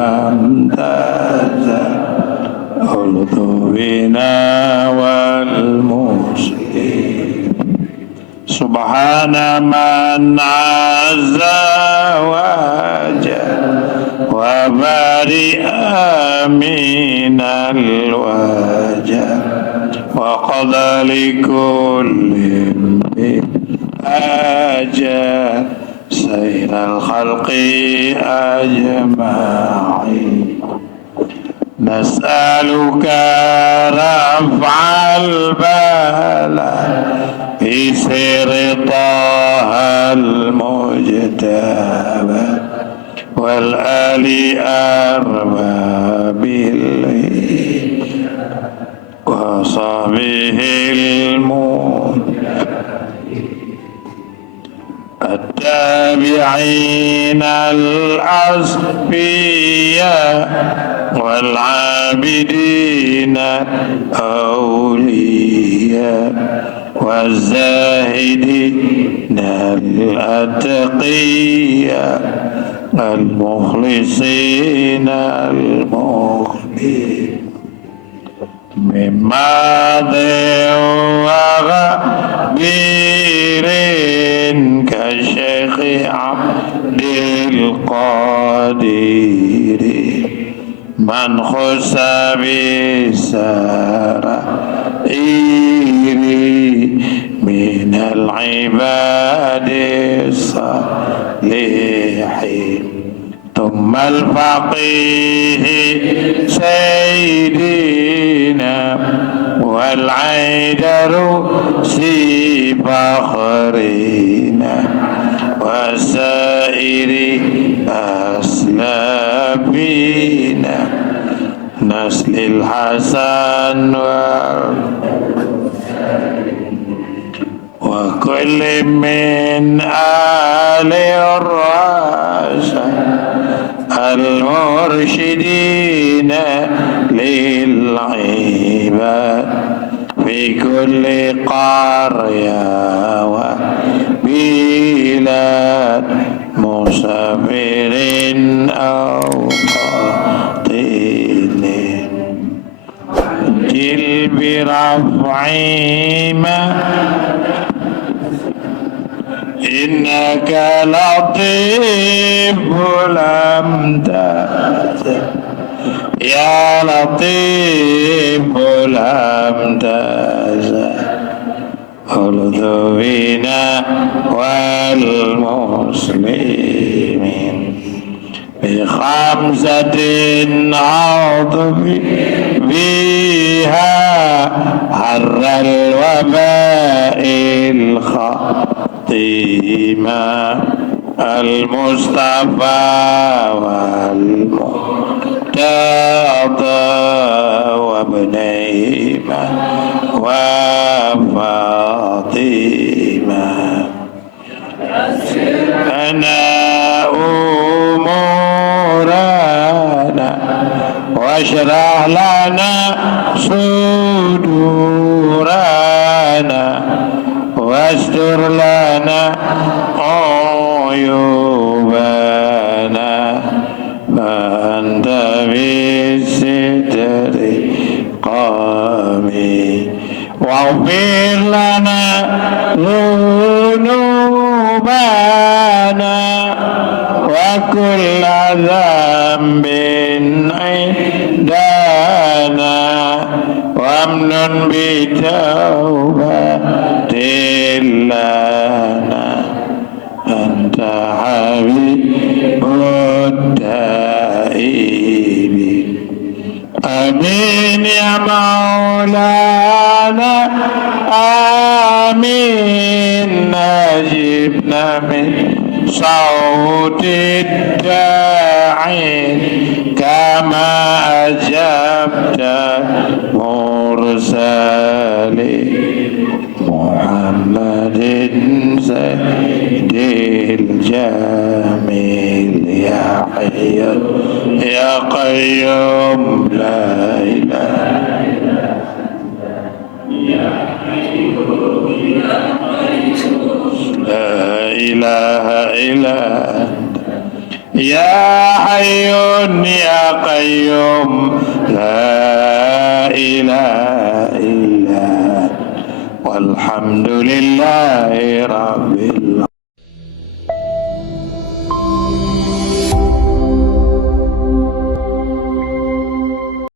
لم تزل عذوبنا والمسلمين سبحان من عز وجل وبرئ من الوجل وقضى لكل أجل سير الخلق أجمعين نسألك رفع البلاء في سير طه المجتبى والآل أرباب وصحبه التابعين الأصفياء والعابدين أولياء والزاهدين الأتقياء المخلصين المخبتين من ماضي وغبير كالشيخ عبد القادر من خص بالسرائر من العباد الصالحين ثم الفقيه سيدنا والعيدر سي فخرنا وسائر أسلافنا نسل الحسن وكل من آل الرشد المرشدين للعباد في كل قرية وبلاد مسافر أو قاطن جل برفع ما إنك لطيف لم تزل يا لطيف لم تزل عذوبنا والمسلمين بخمسة عطف بها حر الوباء الخطيمة المصطفى والمرتضى وابنيهما وفاطمة أنا أمورنا واشرح لنا صدورنا واستر لنا عيوبنا فأنت بالستر قامي واغفر لنا ذنوبنا وكل ذنب عندنا وامنن بتوبة لنا أنت حبيب التائبين آمين يا مولانا آمين نجبنا من صوت الداعين كما أجبت مرسلين محمد سيد الجميل يا حي يا قيوم لا إله يا حي لا إله إلا أنت يا حي يا قيوم لا إله إلا أنت والحمد لله رب العالمين.